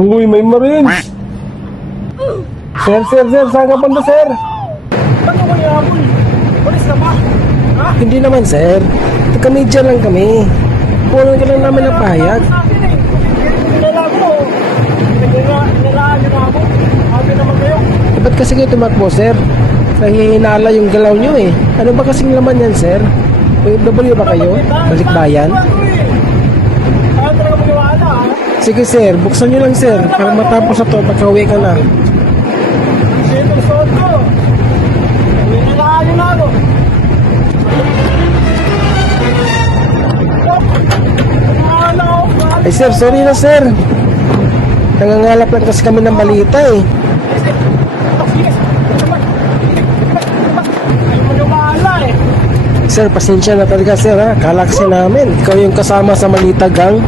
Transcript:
Uy, may Marines. Sir, saan ka banda, sir? Ba't mo yaboy? Polis na ba? Ha? Hindi naman, sir. Taga-media lang kami. Kulang ka lang namin ng pahayag. Sa akin eh. Nila ko. Nilaan nyo na ako. Sabi naman kayo. Ba't kasi kayo tumakbo, sir? Nahihinala yung galaw nyo eh. Ano ba kasing laman yan, sir? OFW ba kayo? Balikbayan? Ayaw talaga maniwala ha? Sige, sir. Buksan nyo lang, sir. Para matapos na to, pagka-uwi ka na. Sitong suot ko. Nilaan nyo na ako. Nilaan ako. Ay, sir. Sorry na, sir. Nangangalap lang kasi kami ng balita eh. Ayaw maniwala eh. Sir, pasensya na talaga, sir, ha? Kala kasi namin. Ikaw yung kasama sa Malita Gang.